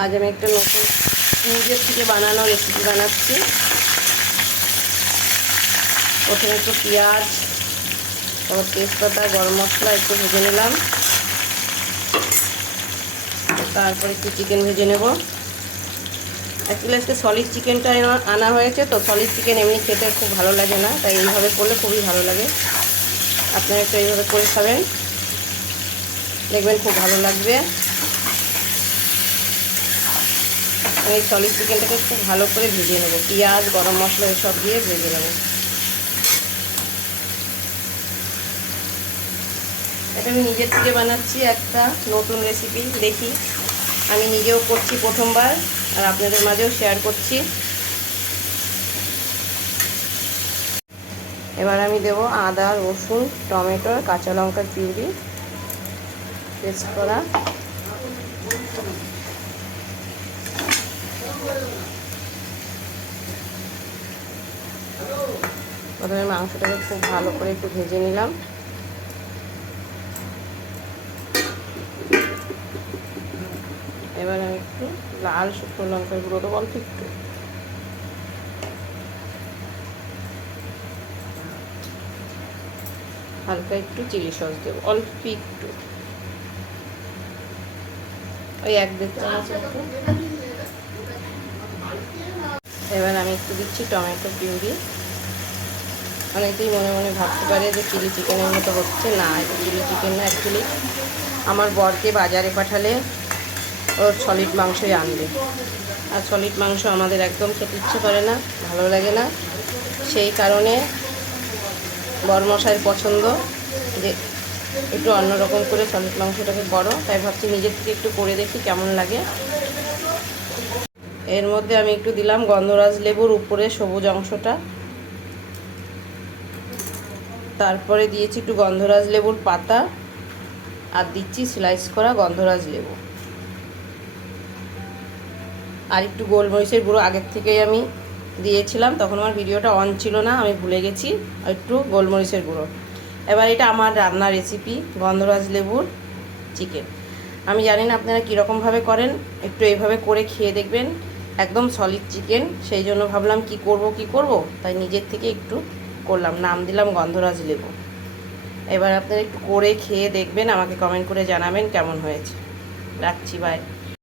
আজ আমি একটা নতুন নিজের থেকে বানানো রেসিপি বানাচ্ছি। প্রথমে একটু পেঁয়াজ, তারপর তেজপাতা, গরম মশলা একটু ভেজে নিলাম। তারপর একটু চিকেন ভেজে নেব। অ্যাকচুয়ালি আজকে সলিড চিকেনটা আনা হয়েছে, তো সলিড চিকেন এমনি খেতে খুব ভালো লাগে না, তাই এইভাবে করলে খুবই ভালো লাগে। আপনারা একটু এইভাবে করে খাবেন, দেখবেন খুব ভালো লাগবে। এই সলিড চিকেনটাকে খুব ভালো করে ভেজে নেব, পেঁয়াজ, গরম মশলা এসব দিয়ে ভেজে নেব। এটা আমি নিজের থেকে বানাচ্ছি, একটা নতুন রেসিপি। দেখি, আমি নিজেও করছি প্রথমবার, আর আপনাদের মাঝেও শেয়ার করছি। এবার আমি দেব আদা, রসুন, টমেটো, কাঁচা লঙ্কার পিউরি পেস্ট করা। প্রথমে মাংসটাকে খুব ভালো করে একটু ভেজে নিলাম। এবার আমি একটু লাল শুকনো লঙ্কার গুঁড়ো দেবো, অল্প একটু। হালকা একটু চিলি সস দেবো, অল্প একটু, ওই 1-1.5 চামচ একটু। এবার আমি একটু দিচ্ছি টমেটো পিউরি। অনেকেই মনে মনে ভাবতে পারে যে চিলি চিকেনের মতো হচ্ছে, না, এটা চিলি চিকেন না। অ্যাকচুয়ালি আমার বরকে বাজারে পাঠালে ওর সলিড মাংসই আনবে, আর সলিড মাংস আমাদের একদম খেতে ইচ্ছে করে না, ভালো লাগে না। সেই কারণে বরমশাইয়ের পছন্দ যে একটু অন্যরকম করে সলিড মাংসটাকে করো, তাই ভাবছি নিজের থেকে একটু করে দেখি কেমন লাগে। এর মধ্যে আমি একটু দিলাম গন্ধরাজ লেবুর উপরে সবুজ অংশটা, তারপরে দিয়েছি একটু গন্ধরাজ লেবুর পাতা, আর দিচ্ছি স্লাইস করা গন্ধরাজ লেবু, আর একটু গোলমরিচের গুঁড়ো আগের থেকেই আমি দিয়েছিলাম, তখন আমার ভিডিওটা অন ছিল না, আমি ভুলে গেছি। আর একটু গোলমরিচের গুঁড়ো। এবার এটা আমার রান্নার রেসিপি, গন্ধরাজ লেবুর চিকেন। আমি জানি না আপনারা কীরকমভাবে করেন, একটু এইভাবে করে খেয়ে দেখবেন, একদম সলিড চিকেন। সেই জন্য ভাবলাম কি করব, তাই নিজের থেকে একটু করলাম, নাম দিলাম গন্ধরাজ লেবু। এবার আপনারা একটু করে খেয়ে দেখবেন, আমাকে কমেন্ট করে জানাবেন কেমন হয়েছে। রাখছি, বাই।